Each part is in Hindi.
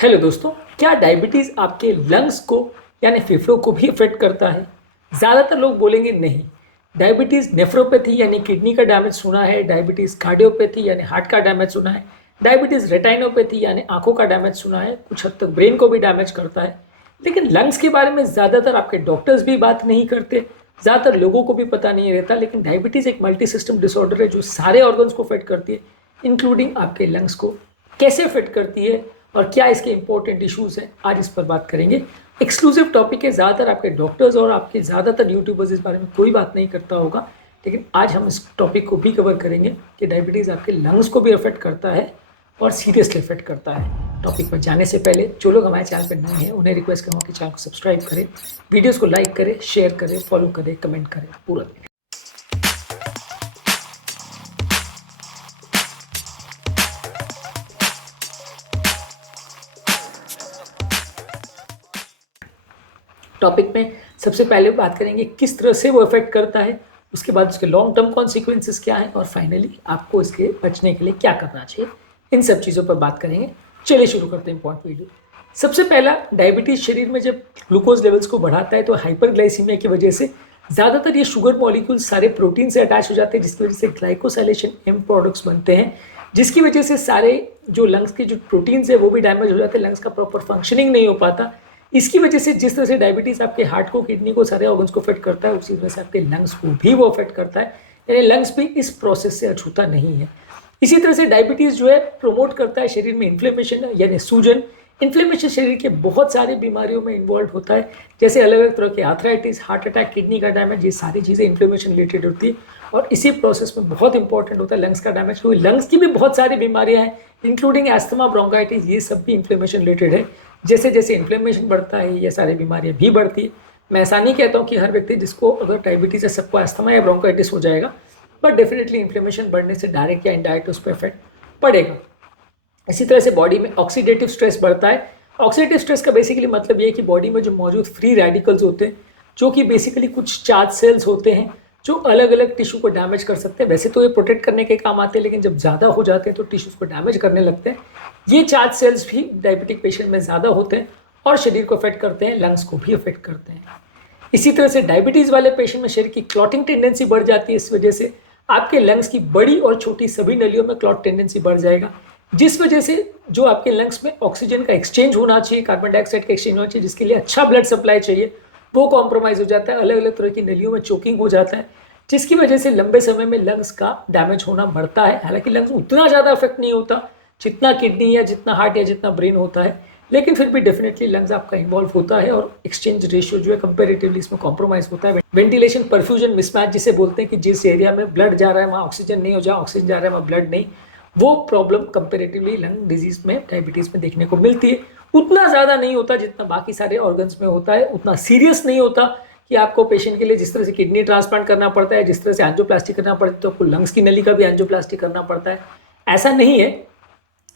हेलो दोस्तों, क्या डायबिटीज़ आपके लंग्स को यानी फेफड़ों को भी अफेक्ट करता है? ज़्यादातर लोग बोलेंगे नहीं। डायबिटीज़ नेफ्रोपैथी यानी किडनी का डैमेज सुना है, डायबिटीज़ कार्डियोपैथी यानी हार्ट का डैमेज सुना है, डायबिटीज़ रेटाइनोपैथी यानी आंखों का डैमेज सुना है, कुछ हद तक ब्रेन को भी डैमेज करता है। लेकिन लंग्स के बारे में ज़्यादातर आपके डॉक्टर्स भी बात नहीं करते, ज़्यादातर लोगों को भी पता नहीं रहता। लेकिन डायबिटीज़ एक मल्टी सिस्टम डिसऑर्डर है जो सारे ऑर्गन्स को अफेक्ट करती है, इंक्लूडिंग आपके लंग्स को। कैसे अफेक्ट करती है और क्या इसके इंपॉर्टेंट इश्यूज हैं, आज इस पर बात करेंगे। एक्सक्लूसिव टॉपिक है, ज़्यादातर आपके डॉक्टर्स और आपके ज़्यादातर यूट्यूबर्स इस बारे में कोई बात नहीं करता होगा, लेकिन आज हम इस टॉपिक को भी कवर करेंगे कि डायबिटीज़ आपके लंग्स को भी अफेक्ट करता है और सीरियसली अफेक्ट करता है। टॉपिक पर जाने से पहले जो लोग हमारे चैनल पर नए हैं उन्हें रिक्वेस्ट करूँगा कि चैनल को सब्सक्राइब करें, वीडियोज़ को लाइक करें, शेयर करें, फॉलो करें, कमेंट करें पूरा। टॉपिक में सबसे पहले बात करेंगे किस तरह से वो अफेक्ट करता है, उसके बाद उसके लॉन्ग टर्म कॉन्सिक्वेंसेस क्या हैं और फाइनली आपको इसके बचने के लिए क्या करना चाहिए। इन सब चीज़ों पर बात करेंगे। चलिए शुरू करते हैं इंपॉर्टेंट वीडियो। सबसे पहला, डायबिटीज़ शरीर में जब ग्लूकोज लेवल्स को बढ़ाता है तो हाइपरग्लाइसीमिया की वजह से ज़्यादातर ये शुगर मॉलिक्यूल्स सारे प्रोटीन से अटैच हो जाते हैं, जिसकी वजह से ग्लाइकोसाइलेशन एम प्रोडक्ट्स बनते हैं, जिसकी वजह से सारे जो लंग्स के जो प्रोटीन्स है वो भी डैमेज हो जाते हैं, लंग्स का प्रॉपर फंक्शनिंग नहीं हो पाता। इसकी वजह से जिस तरह से डायबिटीज़ आपके हार्ट को, किडनी को, सारे ऑर्गन्स को अफेक्ट करता है, उसी तरह से आपके लंग्स को भी वो अफेक्ट करता है, यानी लंग्स भी इस प्रोसेस से अछूता नहीं है। इसी तरह से डायबिटीज़ जो है प्रमोट करता है शरीर में इन्फ्लेमेशन यानी सूजन। इन्फ्लेमेशन शरीर के बहुत सारी बीमारियों में इन्वॉल्व होता है, जैसे अलग अलग तरह के आर्थराइटिस, हार्ट अटैक, किडनी का डैमेज, ये सारी चीज़ें इन्फ्लेमेशन रिलेटेड होती है। और इसी प्रोसेस में बहुत इंपॉर्टेंट होता है लंग्स का डैमेज, क्योंकि लंग्स की भी बहुत सारी बीमारियां हैं, इंक्लूडिंग एस्थमा, ब्रोंकाइटिस, ये सब भी इन्फ्लेमेशन रिलेटेड है। जैसे जैसे इन्फ्लेमेशन बढ़ता है ये सारी बीमारियां भी बढ़ती है। मैं ऐसा नहीं कहता हूँ कि हर व्यक्ति जिसको अगर डायबिटीज़ है सबको एस्थमा या ब्रोंकाइटिस हो जाएगा, बट डेफिनेटली इन्फ्लेमेशन बढ़ने से डायरेक्ट या इनडायरेक्ट उस पर इफेक्ट पड़ेगा। इसी तरह से बॉडी में ऑक्सीडेटिव स्ट्रेस बढ़ता है। ऑक्सीडेटिव स्ट्रेस का बेसिकली मतलब ये है कि बॉडी में जो मौजूद फ्री रेडिकल्स होते हैं, जो कि बेसिकली कुछ चार्ज सेल्स होते हैं जो अलग अलग टिश्यू को डैमेज कर सकते हैं। वैसे तो ये प्रोटेक्ट करने के काम आते हैं, लेकिन जब ज़्यादा हो जाते हैं तो टिश्यूज़ को डैमेज करने लगते हैं। ये चार्ज सेल्स भी डायबिटिक पेशेंट में ज़्यादा होते हैं और शरीर को अफेक्ट करते हैं, लंग्स को भी अफेक्ट करते हैं। इसी तरह से डायबिटीज़ वाले पेशेंट में शरीर की क्लॉटिंग टेंडेंसी बढ़ जाती है। इस वजह से आपके लंग्स की बड़ी और छोटी सभी नलियों में क्लॉट टेंडेंसी बढ़ जाएगा, जिस वजह से जो आपके लंग्स में ऑक्सीजन का एक्सचेंज होना चाहिए, कार्बन डाइऑक्साइड का एक्सचेंज होना चाहिए, जिसके लिए अच्छा ब्लड सप्लाई चाहिए, वो कॉम्प्रोमाइज़ हो जाता है। अलग अलग तरह की नलियों में चोकिंग हो जाता है, जिसकी वजह से लंबे समय में लंग्स का डैमेज होना बढ़ता है। हालांकि लंग्स उतना ज़्यादा अफेक्ट नहीं होता जितना किडनी या जितना हार्ट या जितना ब्रेन होता है, लेकिन फिर भी डेफिनेटली लंग्स आपका इन्वॉल्व होता है और एक्सचेंज रेशियो जो है कंपेरेटिवली इसमें कॉम्प्रोमाइज़ होता है। वेंटिलेशन परफ्यूजन मिसमैच जिसे बोलते हैं कि जिस एरिया में ब्लड जा रहा है वहाँ ऑक्सीजन नहीं हो, जहाँ ऑक्सीजन जा रहा है वहाँ ब्लड नहीं, वो प्रॉब्लम कंपेरेटिवली लंग डिजीज में, डायबिटीज़ में देखने को मिलती है। उतना ज़्यादा नहीं होता जितना बाकी सारे ऑर्गन्स में होता है, उतना सीरियस नहीं होता कि आपको पेशेंट के लिए जिस तरह से किडनी ट्रांसप्लांट करना पड़ता है, जिस तरह से एंजियोप्लास्टी करना पड़ता है, तो आपको लंग्स की नली का भी एंजियोप्लास्टी करना पड़ता है, ऐसा नहीं है।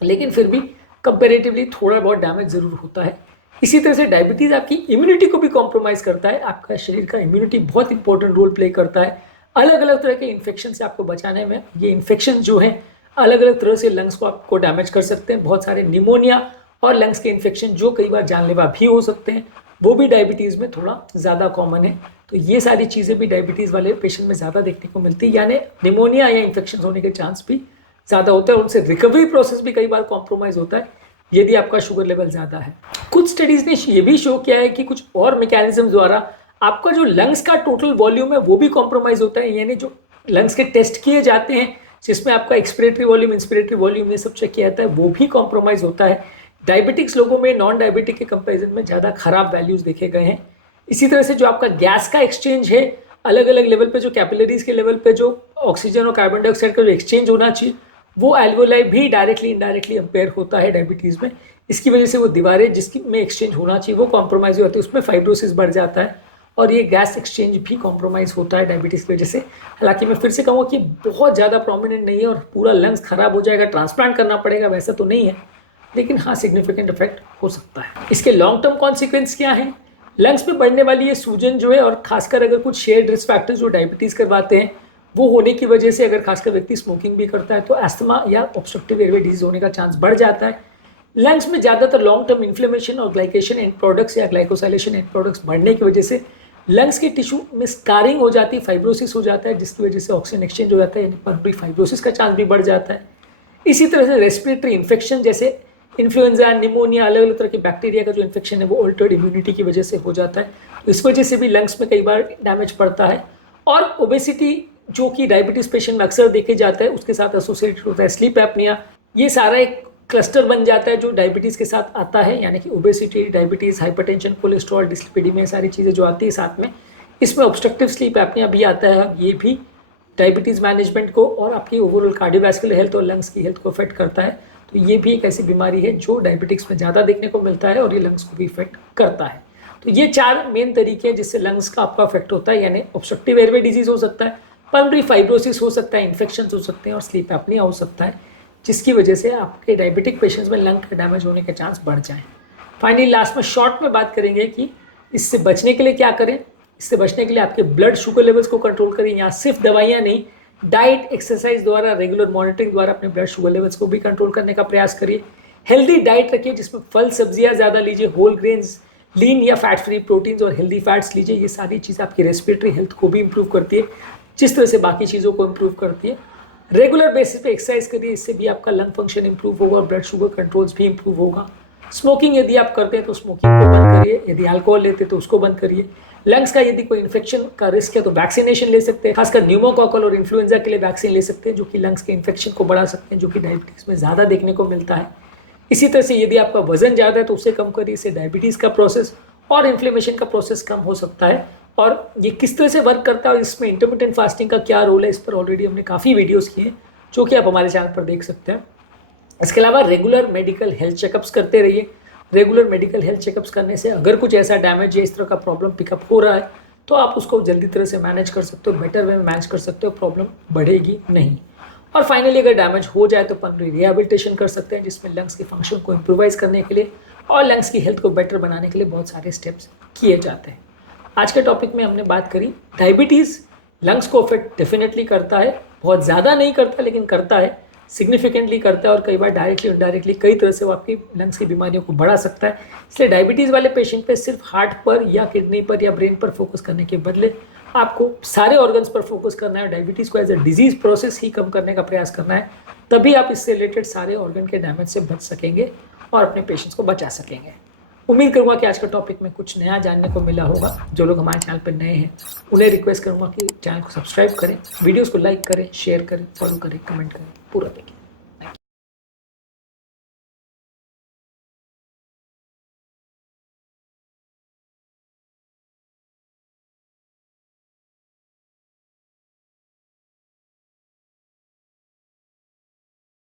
लेकिन फिर भी कंपेरेटिवली थोड़ा बहुत डैमेज ज़रूर होता है। इसी तरह से डायबिटीज़ आपकी इम्यूनिटी को भी कॉम्प्रोमाइज़ करता है। आपका शरीर का इम्यूनिटी बहुत इंपॉर्टेंट रोल प्ले करता है अलग अलग तरह के इन्फेक्शन से आपको बचाने में। ये इन्फेक्शन जो है अलग अलग तरह से लंग्स को आपको डैमेज कर सकते हैं। बहुत सारे निमोनिया और लंग्स के इन्फेक्शन जो कई बार जानलेवा भी हो सकते हैं, वो भी डायबिटीज़ में थोड़ा ज़्यादा कॉमन है। तो ये सारी चीज़ें भी डायबिटीज़ वाले पेशेंट में ज़्यादा देखने को मिलती है, यानी निमोनिया या इन्फेक्शन होने के चांस भी ज़्यादा होता है। उनसे रिकवरी प्रोसेस भी कई बार कॉम्प्रोमाइज़ होता है यदि आपका शुगर लेवल ज़्यादा है। कुछ स्टडीज़ ने ये भी शो किया है कि कुछ और मैकेनिज्म द्वारा आपका जो लंग्स का टोटल वॉल्यूम है वो भी कॉम्प्रोमाइज़ होता है, यानी जो लंग्स के टेस्ट किए जाते हैं जिसमें आपका एक्सपिरेटरी वॉल्यूम, इंस्पिरेटरी वॉल्यूम ये सब चेक किया जाता है, वो भी कॉम्प्रोमाइज़ होता है। डायबिटिक्स लोगों में नॉन डायबिटिक के कंपैरिजन में ज़्यादा खराब वैल्यूज़ देखे गए हैं। इसी तरह से जो आपका गैस का एक्सचेंज है अलग अलग लेवल पे, जो कैपिलरीज के लेवल पे जो ऑक्सीजन और कार्बन डाइऑक्साइड का जो एक्सचेंज होना चाहिए, वो एल्वोलाई भी डायरेक्टली इनडायरेक्टली अम्पेयर होता है डायबिटीज़ में। इसकी वजह से वो दीवारें जिसकी में एक्सचेंज होना चाहिए वो कॉम्प्रोमाइज़ हो जाती है, उसमें फाइब्रोसिस बढ़ जाता है और ये गैस एक्सचेंज भी कॉम्प्रोमाइज़ होता है डायबिटीज़ की वजह से। हालांकि मैं फिर से कहूँगा कि बहुत ज़्यादा प्रोमिनेंट नहीं है और पूरा लंग्स खराब हो जाएगा, ट्रांसप्लांट करना पड़ेगा, वैसा तो नहीं है, लेकिन हाँ सिग्निफिकेंट इफेक्ट हो सकता है। इसके लॉन्ग टर्म कॉन्सिक्वेंस क्या है? लंग्स में बढ़ने वाली ये सूजन जो है, और खासकर अगर कुछ शेयर्ड रिस्क फैक्टर्स जो डायबिटीज़ करवाते हैं वो होने की वजह से, अगर खासकर व्यक्ति स्मोकिंग भी करता है तो एस्थमा या ऑब्स्ट्रक्टिव एयरवे डिजीज होने का चांस बढ़ जाता है। लंग्स में ज़्यादातर लॉन्ग टर्म इन्फ्लेमेशन और ग्लाइकेशन एंड प्रोडक्ट्स या ग्लाइकोसाइलेशन एंड प्रोडक्ट्स बढ़ने की वजह से लंग्स के टिश्यू में स्कारिंग हो जाती है, फाइब्रोसिस हो जाता है, जिसकी वजह से ऑक्सीजन एक्सचेंज हो जाता है, यानी पल्मोनरी फाइब्रोसिस का चांस भी बढ़ जाता है। इसी तरह से रेस्पिरेटरी इन्फेक्शन जैसे इन्फ्लुएंजा, निमोनिया, अलग अलग तरह के बैक्टीरिया का जो इन्फेक्शन है वो ऑल्टर्ड इम्यूनिटी की वजह से हो जाता है, तो इस वजह से भी लंग्स में कई बार डैमेज पड़ता है। और ओबेसिटी जो कि डायबिटीज़ पेशेंट में अक्सर देखे जाता है, उसके साथ एसोसिएटेड होता है स्लीप एपनिया। ये सारा एक क्लस्टर बन जाता है जो डायबिटीज़ के साथ आता है, यानी कि ओबेसिटी, डायबिटीज़, हाइपरटेंशन, कोलेस्ट्रॉल, डिस्लिपिडीमिया, सारी चीज़ें जो आती है साथ में। इसमें ऑब्स्ट्रक्टिव स्लीप एपनिया भी आता है, ये भी डायबिटीज़ मैनेजमेंट को और आपकी ओवरऑल कार्डियोवैस्कुलर हेल्थ और लंग्स की हेल्थ को अफेक्ट करता है। तो ये भी एक ऐसी बीमारी है जो डायबिटिक्स में ज़्यादा देखने को मिलता है और ये लंग्स को भी इफेक्ट करता है। तो ये 4 मेन तरीके हैं जिससे लंग्स का आपका अफेक्ट होता है, यानी ऑब्स्ट्रक्टिव एयरवे डिजीज हो सकता है, पल्मोनरी फाइब्रोसिस हो सकता है, इन्फेक्शन हो सकते हैं और स्लीप एपनिया हो सकता है, जिसकी वजह से आपके डायबिटिक पेशेंट्स में लंग का डैमेज होने के चांस बढ़ जाए। फाइनली लास्ट में शॉर्ट में बात करेंगे कि इससे बचने के लिए क्या करें। इससे बचने के लिए आपके ब्लड शुगर लेवल्स को कंट्रोल करें। यहाँ सिर्फ दवाइयाँ नहीं, डाइट, एक्सरसाइज द्वारा, रेगुलर मॉनिटरिंग द्वारा अपने ब्लड शुगर लेवल्स को भी कंट्रोल करने का प्रयास करिए। हेल्दी डाइट रखिए जिसमें फल सब्जियां ज़्यादा लीजिए, होल ग्रेन्स, लीन या फैट फ्री प्रोटीन्स और हेल्दी फैट्स लीजिए। ये सारी चीज़ें आपकी रेस्पिरेटरी हेल्थ को भी इंप्रूव करती है, जिस तरह से बाकी चीज़ों को इंप्रूव करती है। रेगुलर बेसिस पे एक्सरसाइज करिए, इससे भी आपका लंग फंक्शन इंप्रूव होगा और ब्लड शुगर कंट्रोल्स भी इंप्रूव होगा। स्मोकिंग यदि आप करते हैं तो स्मोकिंग को बंद करिए, यदि अल्कोहल लेते हैं तो उसको बंद करिए। लंग्स का यदि कोई इन्फेक्शन का रिस्क है तो वैक्सीनेशन ले सकते हैं, खासकर न्यूमोकॉकल और इन्फ्लुएंजा के लिए वैक्सीन ले सकते हैं जो कि लंग्स के इन्फेक्शन को बढ़ा सकते हैं, जो कि डायबिटीज़ में ज़्यादा देखने को मिलता है। इसी तरह से यदि आपका वजन ज़्यादा है तो उसे कम करिए, इससे डायबिटीज़ का प्रोसेस और इन्फ्लेमेशन का प्रोसेस कम हो सकता है। और ये किस तरह से वर्क करता है और इसमें इंटरमिटेंट फास्टिंग का क्या रोल है, इस पर ऑलरेडी हमने काफ़ी वीडियोज़ किए हैं जो कि आप हमारे चैनल पर देख सकते हैं। इसके अलावा रेगुलर मेडिकल हेल्थ चेकअप्स करते रहिए। रेगुलर मेडिकल हेल्थ चेकअप्स करने से अगर कुछ ऐसा डैमेज या इस तरह का प्रॉब्लम पिकअप हो रहा है तो आप उसको जल्दी तरह से मैनेज कर सकते हो, बेटर वे में मैनेज कर सकते हो, प्रॉब्लम बढ़ेगी नहीं। और फाइनली अगर डैमेज हो जाए तो पल्मोनरी रिहैबिलिटेशन कर सकते हैं, जिसमें लंग्स के फंक्शन को इम्प्रूवाइज करने के लिए और लंग्स की हेल्थ को बेटर बनाने के लिए बहुत सारे स्टेप्स किए जाते हैं। आज के टॉपिक में हमने बात करी डायबिटीज़ लंग्स को अफेक्ट डेफिनेटली करता है, बहुत ज़्यादा नहीं करता लेकिन करता है, सिग्निफिकेंटली करता है और कई बार डायरेक्टली इनडायरेक्टली कई तरह से वो आपकी लंग्स की बीमारियों को बढ़ा सकता है। इसलिए डायबिटीज़ वाले पेशेंट पे सिर्फ हार्ट पर या किडनी पर या ब्रेन पर फोकस करने के बदले आपको सारे ऑर्गन्स पर फोकस करना है। डायबिटीज़ को एज अ डिजीज प्रोसेस ही कम करने का प्रयास करना है, तभी आप इससे रिलेटेड सारे ऑर्गन के डैमेज से बच सकेंगे और अपने पेशेंट्स को बचा सकेंगे। उम्मीद करूँगा कि आज के टॉपिक में कुछ नया जानने को मिला होगा। जो लोग हमारे चैनल पर नए हैं उन्हें रिक्वेस्ट करूँगा कि चैनल को सब्सक्राइब करें, वीडियोज़ को लाइक करें, शेयर करें, फॉलो करें, कमेंट करें, पूरा देखें।